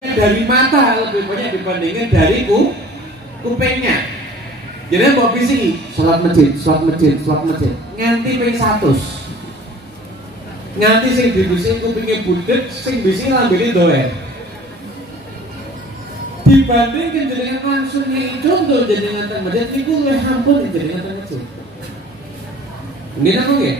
dari mata lebih banyak dibandingkan dari kupingnya. Jadi mbok bisi salat masjid nganti ping 100. Nganti sing dibisi kupinge budek, sing bisi lambene doer. Dibandingkan jenengan langsungnya contoh jenengan teng masjid niku luwih ampun jenengan teng masjid. Nggih napa nggih?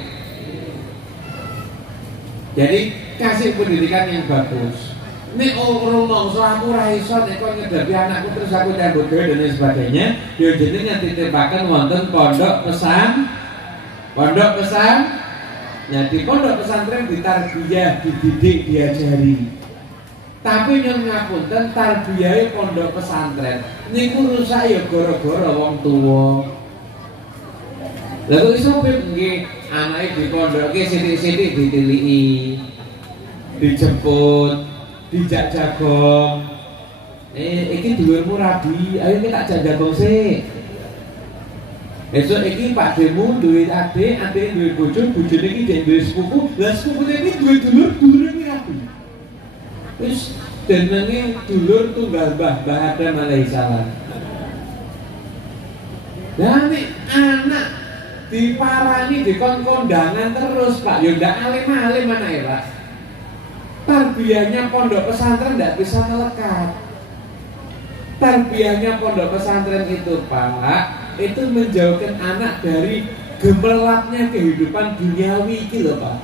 Jadi kasih pendidikan yang bagus. Nek orang mongso aku ora iso nek kok ngedapi anakku terus aku nyambut gawe dan lain sebagainya, ya jenengan titipaken wonten pondok pesan. Nah di pondok pesantren ditarbiyah, dididik, diajari. Tapi nyun ngapunten tarbiyahe pondok pesantren niku rusak ya gara-gara wong tuwa. Lha kok iso nggih anake dipondoke sithik-sithik ditiliki, dijemput, dijak jagong. Iki dhuwurmu rabi, ayo kita jak jagong sik. Esuk iki Pak Demu duwe adik duwe bojo, bojone iki dhek duwe sepupu, lah sepupune iki duwe dulur iki rabi. Wis jenenge dulur tunggal Mbah Adam alaihissalam. Lah nek anak diparani dikon kondangan terus Pak, ya ndak alim-alim anake Pak. Tarbiyahnya pondok pesantren tidak bisa melekat. Tarbiyahnya pondok pesantren itu Pak, itu menjauhkan anak dari gemerlapnya kehidupan duniawi iki lho Pak.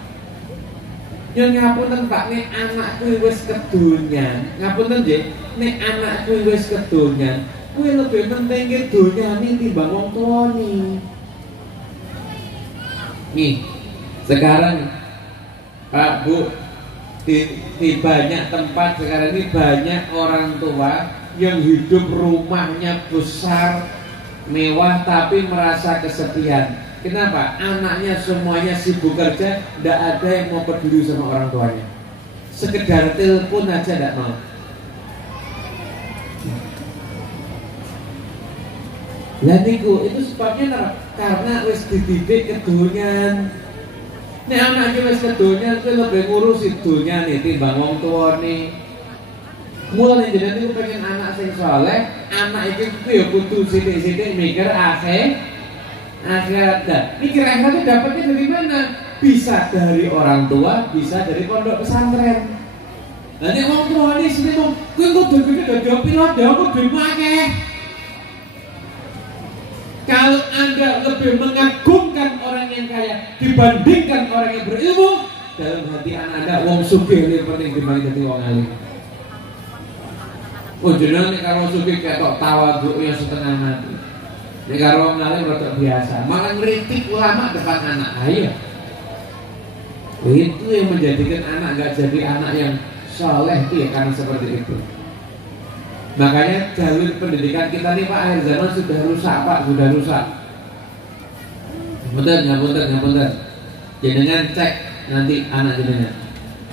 Yang ngapunten Pak, nek anakku wis kedonyan, ngapunten nggih, nek anakku wis kedonyan, kuwi lebih penting ke donyane timbang wong tuane. Nih, sekarang Pak Bu, di banyak tempat sekarang ini banyak orang tua yang hidup rumahnya besar, mewah tapi merasa kesepian. Kenapa? Anaknya semuanya sibuk kerja, tidak ada yang mau peduli sama orang tuanya. Sekedar telepon aja tidak mau. Lah niku itu sebabnya karena wis dididik kedonyan. Nek anake wis kedonyan kuwi lebih ngurusi donyane timbang wong tuane. Mulane jenengan niku pengen anak sing saleh, anak iki kuwi ya kudu sithik-sithik mikir akhirat. Mikir akhirat itu dapatnya dari mana? Bisa dari orang tua, bisa dari pondok pesantren. Lah nek wong tuane sing ngomong, kuwi kudu dadi pilot, ya kudu akeh. Kalau Anda lebih mengagumkan orang yang kaya dibandingkan orang yang berilmu, dalam hati Anda wong sugih lebih penting dibanding dadi wong alim. Oh jenengan nek karo sugih ketok tawadhuke setengah mati. Nek karo wong alim rada biasa, malah ngritik ulama depan anak. Ayo. Itu yang menjadikan anak enggak jadi anak yang saleh itu ya karena seperti itu. Makanya jalur pendidikan kita nih Pak akhir zaman sudah rusak Pak, sudah rusak. Ngapunten. Jenengan cek nanti anak jenengan.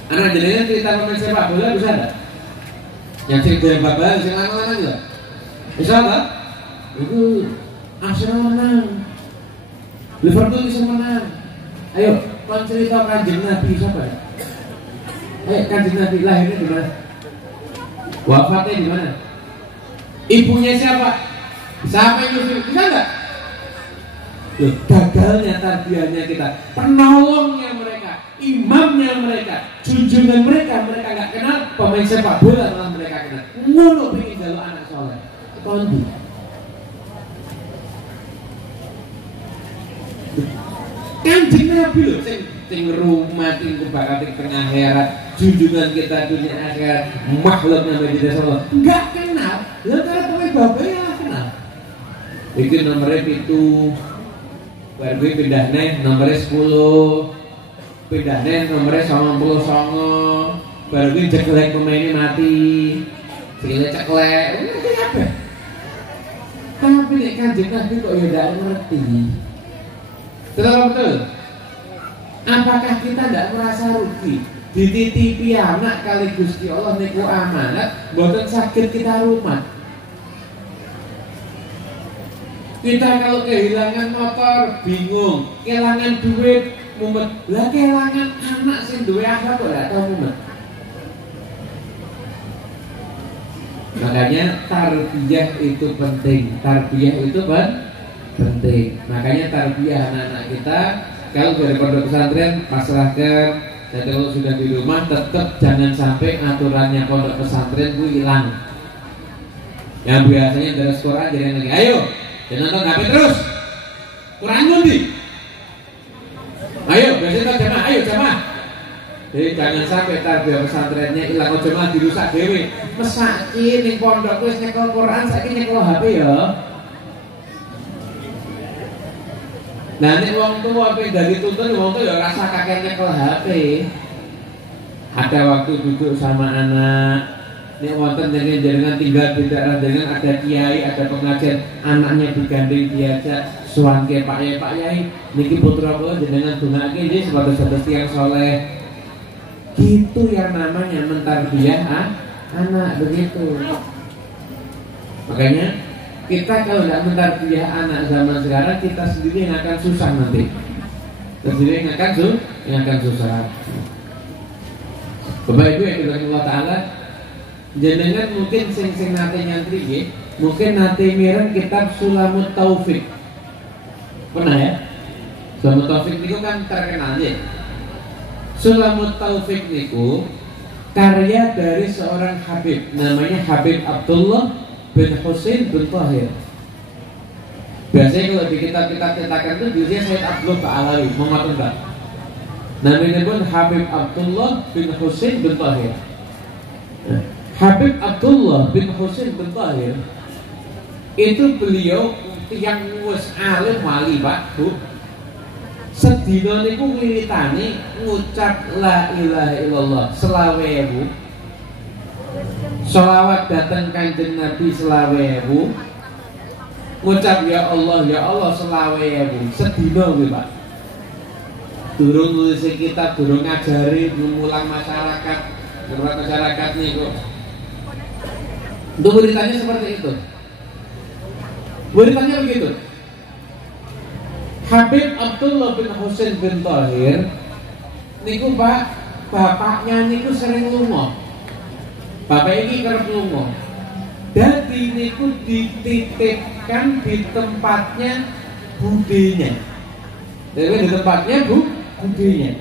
Anak jenengan cerita pemain sepak bola bisa enggak? Yang cerita bola bisa lama-lama juga. Bisa enggak? Itu Arsenal menang, Liverpool bisa menang. Ayo, kon cerita Kanjeng Nabi siapa ya? Ayo Kanjeng Nabi lahirnya di mana? Wafatnya di mana? Ibunya siapa? Siapa yang Yusuf? Bisa enggak? Loh, gagalnya tarbiyahnya kita, penolongnya mereka, imamnya mereka, junjungan mereka enggak kenal, pemain sepak bola malah mereka kenal. Ngono pengen jaluk anak soleh. Kondi. Kanjeng Nabi loh, sing rumah sing kebakat tengah akhirat, junjungan kita dunia akhirat, makhluk namanya di Allah enggak kenal. Lah kalau kowe bapak ya kenal. Iki nomornya 7. Baru pindah neh nomornya 10. Pindah neh nomornya 99. Baru ceklek pemainnya mati. Sikile ceklek. Ngerti apa? Tapi nek Kanjeng Nabi kok ya ndak ngerti. Betul. Apakah kita tidak merasa rugi? Dititipi anak kali Gusti Allah niku amanat, mboten saged kita rumat. Kita kalau kehilangan motor bingung, kehilangan duit mumet. Lah kehilangan anak sing duwe akhlak kok ora tau mumet. Makanya tarbiyah itu penting. Tarbiyah itu penting. Makanya tarbiyah anak-anak kita kalau dari pondok pesantren pasrahkan. Dan kalau sudah di rumah tetap jangan sampai aturannya pondok pesantren itu hilang. Yang biasanya dari Quran jadi lagi, ayo jangan nonton HP terus. Quran ngundi. Ayo biasanya jamaah, ayo jamaah. Jadi jangan sampai tarbiyah pesantrennya hilang, ojo malah dirusak dhewe. Mesaki ning pondok wis nyekel Quran, saiki nyekel HP ya. Nah nek wong tuwa ape dari tuntun wong tuwa ya rasa kakek nyekel HP. Ada waktu duduk sama anak, nek wonten jenengan tinggal di daerah dengan ada kiai, ada pengajian, anaknya digandeng diajak suwangke Pak Yai, niki putra kula jenengan dongake nggih sebatas tiyang saleh. Gitu yang namanya mentarbiyah anak, begitu. Makanya kita kalau tidak mentarbiyah anak zaman sekarang, kita sendiri yang akan susah nanti. Kita sendiri yang akan susah. Bapak Ibu yang dirahmati Allah Taala, jenengan mungkin sing nate nyantri nggih, mungkin nate mireng kitab Sulamut Taufik. Pernah ya? Sulamut Taufik itu kan terkenal ya. Sulamut Taufik niku karya dari seorang Habib, namanya Habib Abdullah bin Husain bin Tahir. Biasanya kalau di kitab-kitab cetakan itu biasanya Said Abdullah Ba'alawi, Muhammad Mbak. Namanya pun Habib Abdullah bin Husain bin Tahir. Habib Abdullah bin Husain bin Tahir itu beliau yang wis alim wali Pak Bu. Sedina niku wiwitane ngucap la ilaha illallah selawe ewu. Sholawat datang Kanjeng Nabi selawe ewu. Ngucap ya Allah selawe ewu. Sedina kuwi Pak. Durung nulis kitab, durung ngajari, mulang masyarakat niku. Untuk beritanya seperti itu. Beritanya begitu. Habib Abdullah bin Husain bin Tahir niku Pak, bapaknya niku sering lunga. Bapak ini kerep lunga. Dadi niku dititipkan di tempatnya budenya. Jadi di tempatnya budenya.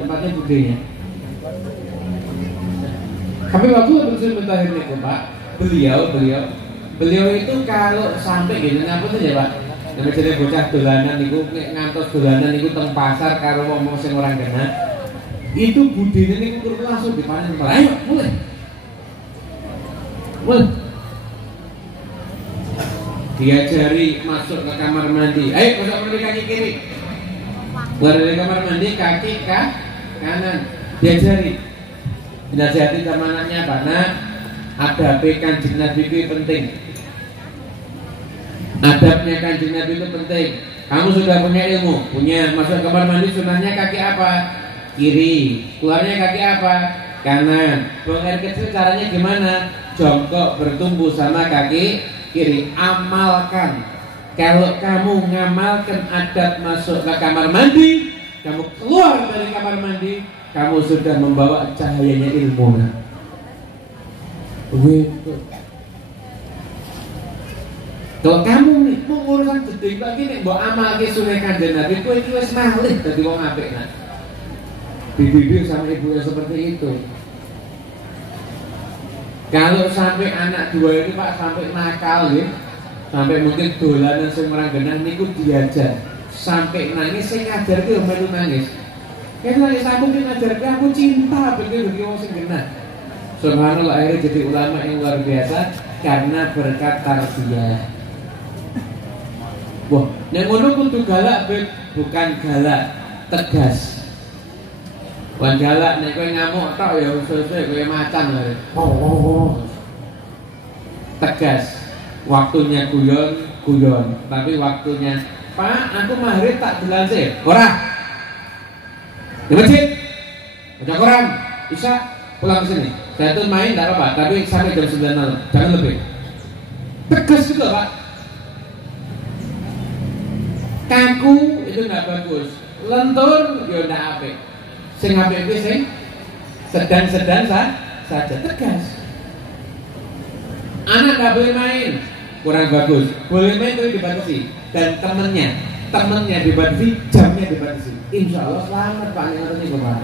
Habib Abdullah bin Husain bin Tahir niku Pak, beliau itu kalau sampai gini ngapa tuh ya Pak? Nek jane bocah dolanan niku nek ngantos dolanan niku teng pasar karo wong sing orang kena. Itu budine niku kurang langsung dipanen. Ayo, mulai. Diajari masuk ke kamar mandi. Ayo masuk mandi kaki kiri. Keluar dari kamar mandi kaki kanan. Diajari. Dinasihati sama anaknya apa? Nah, adabe Kanjeng Nabi itu penting. Adabnya Kanjeng Nabi itu penting. Kamu sudah punya ilmu, masuk kamar mandi sunahnya kaki apa? Kiri. Keluarnya kaki apa? Kanan. Buang air kecil caranya gimana? Jongkok bertumbuh sama kaki kiri. Amalkan. Kalau kamu ngamalkan adab masuk ke kamar mandi, kamu keluar dari kamar mandi, kamu sudah membawa cahayanya ilmu. Begitu. Kalau kamu nih mau urusan gede lagi nih, mbok amalke sunah Kanjeng Nabi, kowe iki wis malih dadi wong apik nak. Dididik sama ibu yang seperti itu. Kalau sampai anak dua ini Pak sampai nakal ya, sampai mungkin dolanan sing ora genah niku diajar, sampai nangis sing ngajar ki melu nangis. Kan nangis aku ki ngajarke aku cinta betul bagi wong sing genah. Subhanallah akhirnya jadi ulama yang luar biasa karena berkat tarbiyah. Wah, nek ngono kudu galak, bukan galak, tegas. Bukan galak, nek kowe ngamuk tok ya usul-usul kowe macan lho. Tegas. Waktunya guyon, tapi waktunya Pak, aku maghrib tak dilansir. Ora. Di masjid. Baca Quran, bisa pulang ke sini. Saya tuh main enggak apa-apa, tapi sampai jam 9 malam, jangan lebih. Tegas gitu, Pak. Kaku itu enggak bagus. Lentur ya enggak apik. Sing apik kuwi sing sedang-sedang saja, tegas. Anak nggak boleh main, kurang bagus. Boleh main tapi dibatasi. Dan temennya dibatasi, jamnya dibatasi. Insya Allah selamat Pak ini Bapak.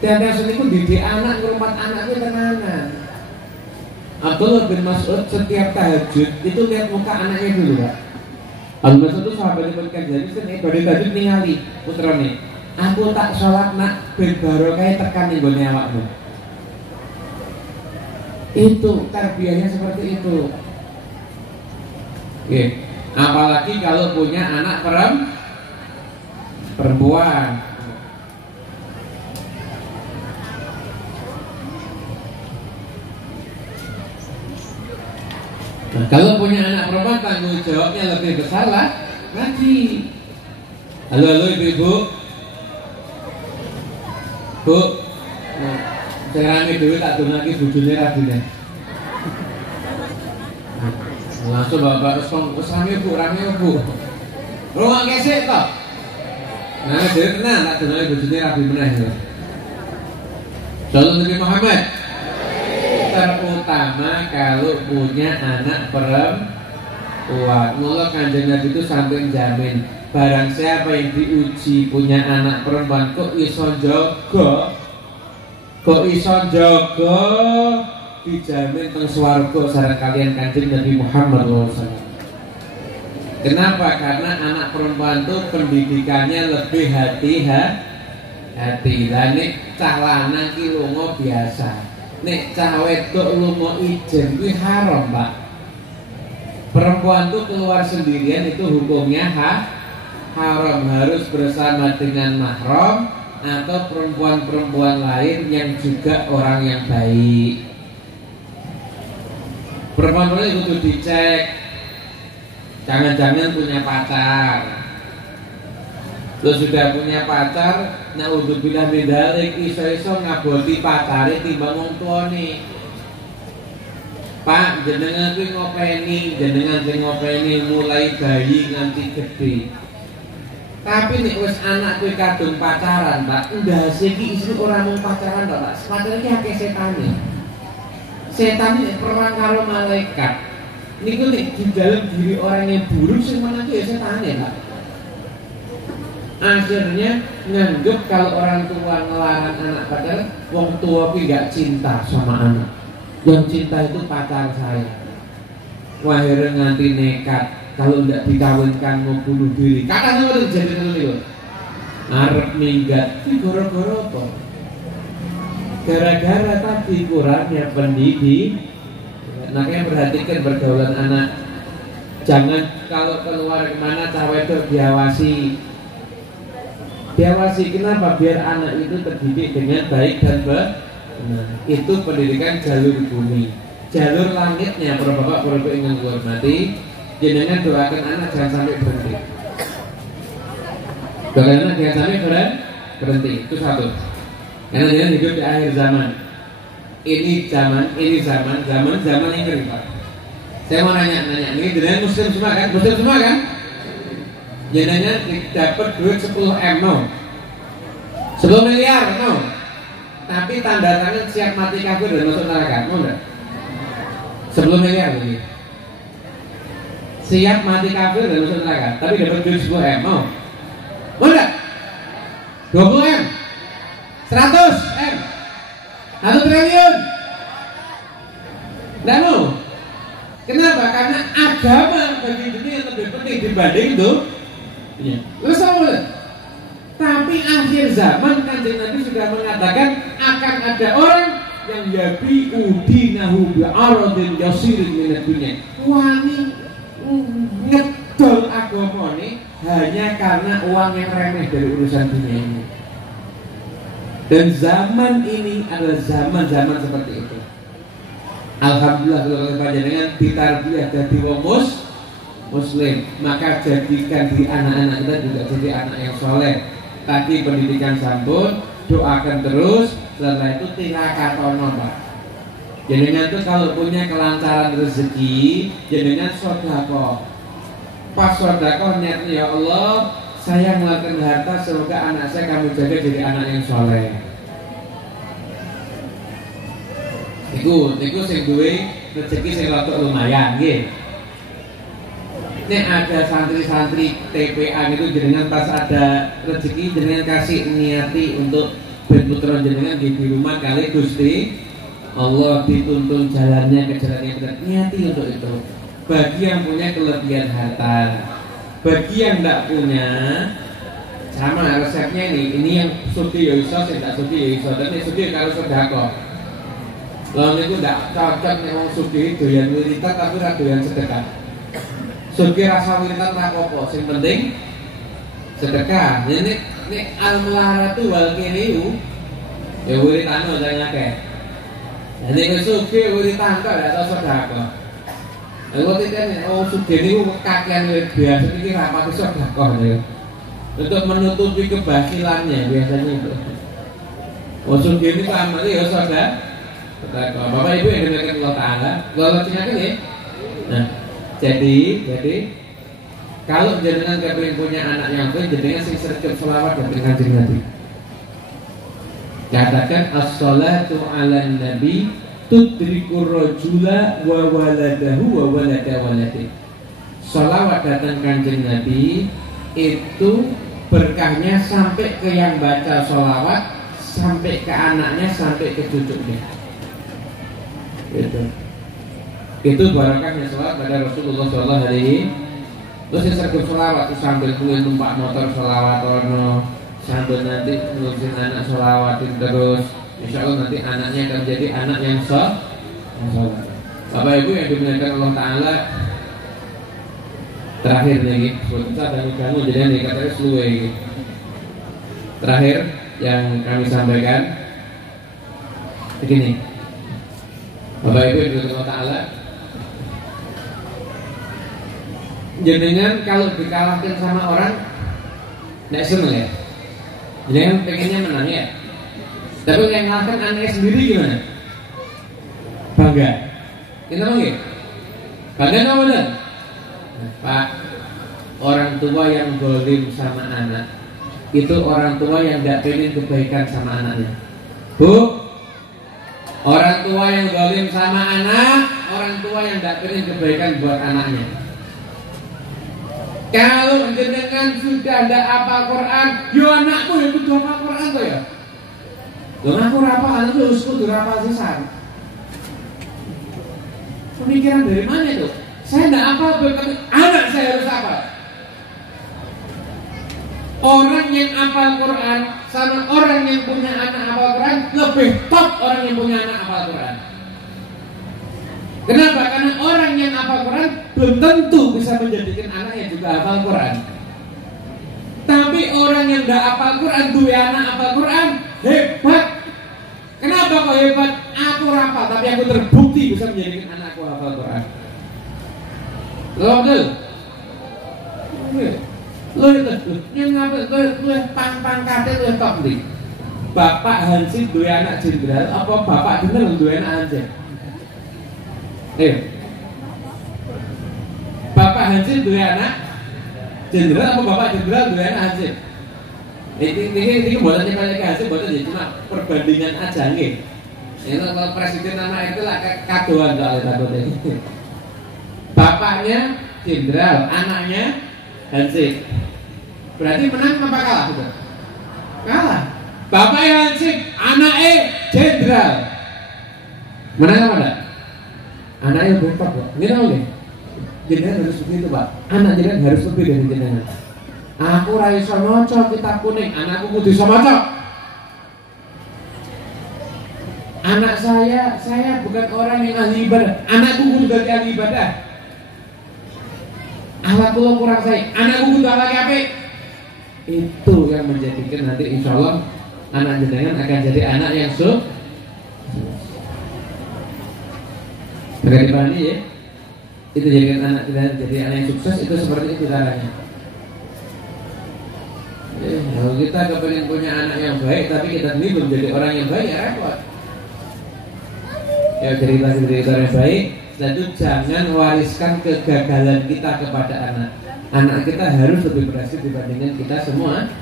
Dan yang seniku didik anak, ngurmat anaknya tenanan. Abdullah bin Mas'ud setiap tahajud itu lihat muka anaknya dulu Pak. Abdullah Mas'ud itu sahabat yang berkajian itu ibadah tahajud ningali putrane. Aku tak sholat nak ben barokah tekan ning gone awakmu. Itu tarbiyahnya seperti itu. Oke. Apalagi kalau punya anak perempuan. Nah, kalau punya anak perempuan tanggung jawabnya lebih besar lah lagi. Halo ibu-ibu, bu, saya dulu tak dulu lagi bujune radine. Langsung bapak rame bu, rumah kesek toh. Nah jadi tenang tak dulu lagi bujune rabi meneh. Sallallahu Nabi Muhammad. Terutama kalau punya anak perempuan, mula Kanjeng Nabi itu sampai jamin barang siapa yang diuji punya anak perempuan kok iso jaga dijamin teng swarga sareng kalian Kanjeng Nabi Muhammad SAW. Kenapa? Karena anak perempuan itu pendidikannya lebih hati-hati. Lah nek cah lanang ki lunga biasa. Nek cah wedok lunga ijen kuwi haram, Pak. Perempuan tuh keluar sendirian itu hukumnya haram, harus bersama dengan mahram atau perempuan-perempuan lain yang juga orang yang baik. Perempuan-perempuan itu dicek. Jangan-jangan punya pacar. Lo sudah punya pacar, naudzubillah min dzalik, iso-iso ngaboti pacare timbang wong tuane. Pak, jenengan kuwi ngopeni mulai bayi nganti gede. Tapi nek wis anak kuwi kadung pacaran, Pak, ndase iki istri ora mung pacaran to, Pak. Pacaran iki akeh setane. Setan iki perang karo malaikat. Niku nek di dalam diri orang yang buruk sing mana itu ya setane, Pak. Akhirnya nganggep kalau orang tua ngelarang anak pacaran, wong tua ki gak cinta sama anak. Yang cinta itu pacar saya. Akhirnya nganti nekat, kalau tidak dikawinkan mau bunuh diri. Kakak itu terjadi itu. Arep minggat, itu gara-gara apa? Gara-gara tadi kurangnya pendidik. Makanya perhatikan pergaulan anak. Jangan kalau keluar kemana cawe itu diawasi. Kenapa? Biar anak itu terdidik dengan baik dan benar. Itu pendidikan jalur bumi. Jalur langitnya para bapak, para ibu yang menghormati, jenengan doakan anak jangan sampai berhenti. Doakan anak jangan sampai berhenti. Itu satu. Karena jangan hidup di akhir zaman. Ini zaman yang ngeri, Pak. Saya mau nanya, ini jenengan muslim semua kan? Muslim semua kan? Jenengan dapat duit 10 M, no. 10 miliar, no. Tapi tanda tangan siap mati kafir dan masuk neraka, mau enggak? 10 miliar ini. Siap mati kafir dan masuk neraka, tapi dapat duit 10 M, mau? Mau enggak? 20 M, 100 M, 1 triliun. Enggak mau. Kenapa? Karena agama bagi dunia lebih penting dibanding itu. Terus apa? Tapi akhir zaman Kanjeng Nabi sudah mengatakan akan ada orang yang yabi'u dinahu bi'aradin yasirin minad dunya. Wani ngedol agamane hanya karena uang yang remeh dari urusan dunia ini. Dan zaman ini adalah zaman-zaman seperti itu. Alhamdulillah kalau panjenengan ditarbiyah dadi wong muslim, maka jadikan di anak-anak kita juga jadi anak yang soleh. Tadi pendidikan sampun, doakan terus. Setelah itu tirakatono, Pak. Jenengan tuh kalau punya kelancaran rezeki, jenengan sedekah. Pas sedekah niatnya, ya Allah, saya mengeluarkan harta, semoga anak saya kamu jaga jadi anak yang soleh. Iku sing duwe rezeki sing rada lumayan nggih. Nek ada santri-santri TPA itu jenengan pas ada rezeki jenengan kasih niati untuk ben putra jenengan di rumah kali Gusti Allah dituntun jalannya ke jalan yang benar, niati untuk itu. Bagi yang punya kelebihan harta, bagi yang tidak punya, sama resepnya ini yang suci ya iso, sing tak suci ya iso, dan ini suci kalau sedekah. Lalu itu tidak cocok nih orang suci doyan wiritan tapi ra doyan sedekah. Suci rasa wiritan ra apa-apa, sing penting sedekah. Ini al-mularatu wal kiriu ya wiritan jangan akeh. Jadi kalau suci wiritan kok tidak tahu sedekah. Kalau tidak oh suci ini kakian biasa ini rapati sedekah ya. Untuk menutupi kebasilannya biasanya itu. Oh suci ini sama ya sedekah. Bapak Ibu yang dimuliakan Allah Ta'ala, Allah Ta'ala ya. Nah, jadi kalau jenengan kepengin punya anak yang baik, jenengan sing sregep selawat dhateng Kanjeng Nabi. Katakan as-shalatu 'alan nabi tudrikur rajula wa waladahu wa walada waladi. Shalawat datang Kanjeng Nabi itu berkahnya sampai ke yang baca sholawat, sampai ke anaknya, sampai ke cucunya. Itu barakahnya sholawat pada Rasulullah Sallallahu Alaihi. Terus yang sergap sholawat itu sambil kulit numpak motor sholawat ono, sambil nanti ngurusin anak sholawatin terus. Insya Allah nanti anaknya akan menjadi anak yang sholawat. Bapak Ibu yang dimuliakan Allah Taala, terakhir nih, kita dan kamu jadi nih katanya seluwe. Terakhir yang kami sampaikan begini. Bapak Ibu yang dimuliakan Allah Ta'ala, jenengan kalau dikalahkan sama orang tidak seneng ya, jenengan pengennya menang ya. Tapi yang ngalahkan anaknya sendiri gimana? Bangga. Kita mau nggak? Bangga nggak benar? Pak, orang tua yang zalim sama anak itu orang tua yang tidak pengen kebaikan sama anaknya. Bu, orang tua yang zalim sama anak, orang tua yang tidak pengen kebaikan buat anaknya. Kalau jenengan sudah ada hafal Quran, yo anakmu yang kudu hafal Quran tuh ya. Loh aku hafal, anakku harus kudu hafal sisan. Pemikiran dari mana itu? Saya tidak hafal, anak saya harus hafal. Orang yang hafal Quran sama orang yang punya anak hafal Quran lebih top orang yang punya anak hafal Quran. Kenapa? Karena orang yang hafal Quran belum tentu bisa menjadikan anaknya juga hafal Quran. Tapi orang yang tidak hafal Quran, dua anak hafal Quran, hebat. Kenapa kok hebat? Aku hafal, tapi aku terbukti bisa menjadikan anakku hafal Quran. Loh, yang ngapa lu pang kate lu top nih. Bapak Hansip dua anak jenderal apa bapak jenderal dua anak Hansip? Bapak Hansip dua anak jenderal apa bapak jenderal dua anak Hansip? Ini buatan yang paling Hansip buatan ya cuma perbandingan aja nih. Ini kalau presiden nama itu lah kadoan soalnya takutnya. Bapaknya jenderal, anaknya Hansip. Berarti menang apa kalah? Kalah. Bapaknya Hansip, anaknya jenderal. Menang apa enggak? Anaknya lebih top, Pak. Ini tahu nggih? Jenengan harus begitu, Pak. Anak jenengan harus lebih dari jenengan. Aku ra iso maca kitab kuning, anakku kudu iso maca. Anak saya bukan orang yang ahli ibadah. Anakku kudu dadi ahli ibadah. Alat kula kurang saya, anakku kudu apik. Itu yang menjadikan nanti insya Allah anak jenengan akan jadi anak yang Agak dipahami ya. Itu jadikan anak kita jadi anak yang sukses itu seperti itu caranya. Kalau kita kepengen punya anak yang baik tapi kita sendiri belum jadi orang yang baik ya repot. Ya cerita yang baik. Dan itu jangan wariskan kegagalan kita kepada anak. Anak kita harus lebih berhasil dibandingkan kita semuanya.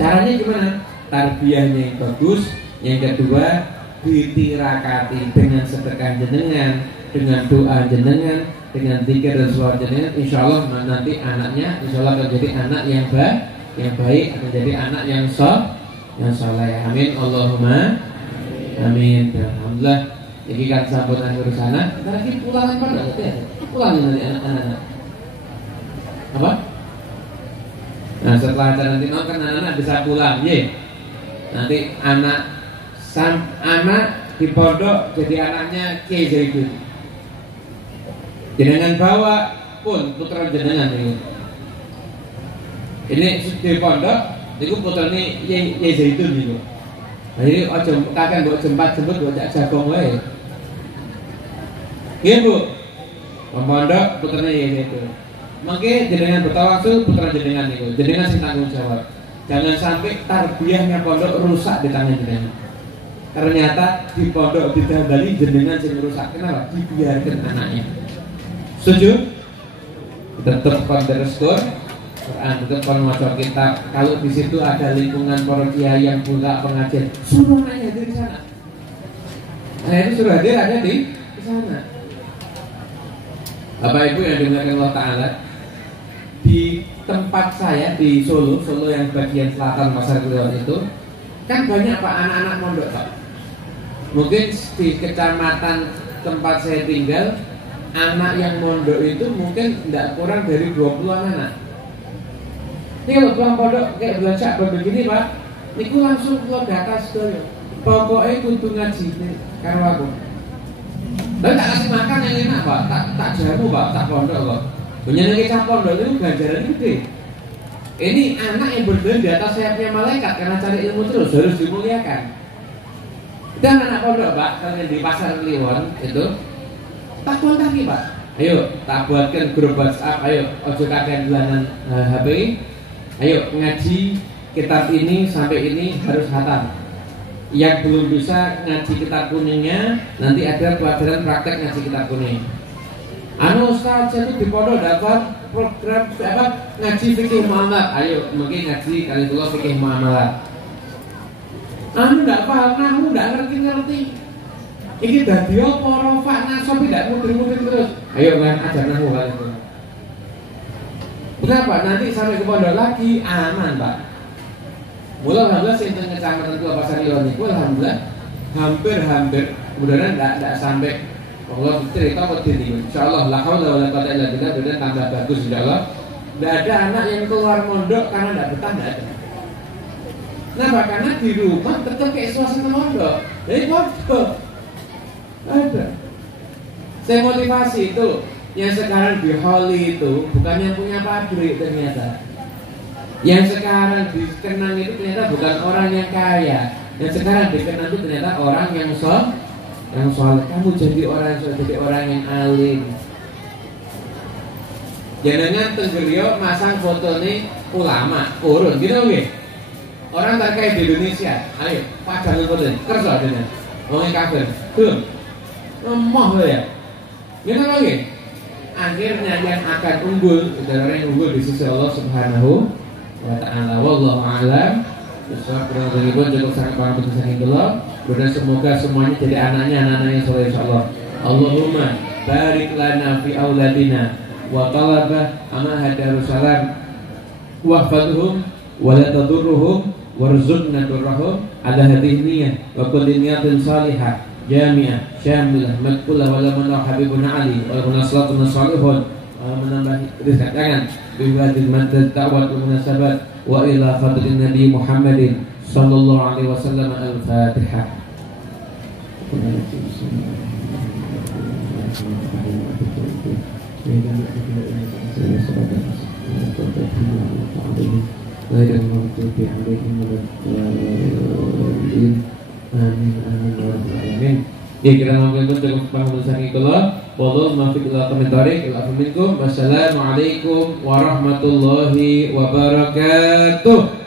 Caranya gimana? Tarbiyahnya yang bagus. Yang kedua, ditirakati dengan sedekah jenengan, dengan doa jenengan, dengan zikir dan selawat jenengan, insya Allah nanti anaknya insya Allah akan jadi anak yang baik, akan jadi anak yang soleh. Amin Allahumma amin. Alhamdulillah. Ini kan sambut akhir sana. Ntar lagi pulang apa enggak ya? Pulang nanti anak-anak. Apa? Nah setelah acara nanti kan anak-anak bisa pulang, ye. Nanti anak di pondok jadi anaknya Kiai Zaidun. Jenengan bawa pun putra jenengan ini. Ini di pondok, itu putra ini Kiai Zaidun itu. Jadi ojo kakek buat jemput buat jagung wae. Iya bu, pondok putranya Kiai Zaidun. Mungkin jenengan bertawasul putra jenengan itu, jenengan sing tanggung jawab. Jangan sampai tarbiyahnya pondok rusak di tangan jenengan. Ternyata di pondok di Bali jenengan sing rusak. Kenapa? Dibiarkan anaknya. Setuju? Tetap underscore Quran, tetap maca kitab. Kalau di situ ada lingkungan para kiai yang buka pengajian, suruh anaknya hadir di sana. Anak itu suruh hadir ada di sana. Bapak Ibu yang dimuliakan Allah Ta'ala, di tempat saya di Solo yang bagian selatan Pasar Kliwon itu kan banyak Pak anak-anak mondok Pak. Mungkin di kecamatan tempat saya tinggal anak yang mondok itu mungkin tidak kurang dari 20 anak. Ini kalau pulang pondok kayak belajar begini Pak, niku langsung keluar di atas dulu. Pokoknya kudu ngaji karo aku. Dan tak kasih makan yang enak Pak, tak jamu Pak, tak pondok Pak. Punya kecap pondok itu ganjaran gede. Ini anak yang berdiri di atas sayapnya malaikat karena cari ilmu terus harus dimuliakan. Dan anak pondok Pak, kalau di Pasar Kliwon itu tak kontak Pak. Ayo, tak buatkan grup WhatsApp. Ayo, ojo kakean bulanan HP. Ayo ngaji kitab ini sampai ini harus hatam. Yang belum bisa ngaji kitab kuningnya, nanti ada pelajaran praktek ngaji kitab kuning. Ustaz itu di pondok dapat program ngaji fikih muamalat. Ayo mungkin ngaji kali dulu fikih muamalat. Enggak paham, enggak ngerti. Ini dadi apa rofa nasab tidak muter-muter terus. Ayo kan ajar nahu kali itu. Kenapa? Nanti sampai ke pondok lagi aman Pak. Mulai alhamdulillah sinten kecamatan Tua Pasar Kliwon itu alhamdulillah hampir mudah-mudahan tidak sampai Allah cerita kok ini. Insyaallah la haula wala quwwata illa billah dan tambah bagus insyaallah. Tidak ada anak yang keluar mondok karena tidak betah, tidak ada. Kenapa? Karena di rumah tetap kayak suasana mondok. Jadi mondok ada. Saya motivasi itu yang sekarang di Holly itu bukan yang punya pabrik ternyata. Yang sekarang dikenang itu ternyata bukan orang yang kaya. Yang sekarang dikenang itu ternyata orang yang soleh. Kamu jadi orang yang soleh, jadi orang yang alim. Jangan Tenggerio masang foto nih ulama, urun, gitu oke? Orang terkait di Indonesia, ayo padahal foto ini, kerja dengan orang kafir, tuh, lemah ya, gitu oke? Akhirnya yang akan unggul, adalah orang yang unggul di sisi Allah Subhanahu wa ta'ala. Wallahu a'lam. Bismillahirrahmanirrahim. Cukup sangat para pemirsa Allah. Dan semoga semuanya jadi anak-anak yang soleh insyaallah. Allahumma barik lana fi auladina wa talabah amah darussalam wahfadhum wa la tadurruhum warzuqna durrahum ala hadhihi niyyah wa kulli niyatin salihah jami'ah syamilah makbulah wa la man habibuna ali wa nasratun salihun menambah rezeki jangan biwadil madad da'wat wal munasabat wa ila fadlin nabi Muhammadin sallallahu alaihi wasallam. Al-Fatihah. Ya kita ngomongin dengan pengurusan itulah. Wallahu muwaffiq ila aqwamit thoriq. Wassalamualaikum warahmatullahi wabarakatuh.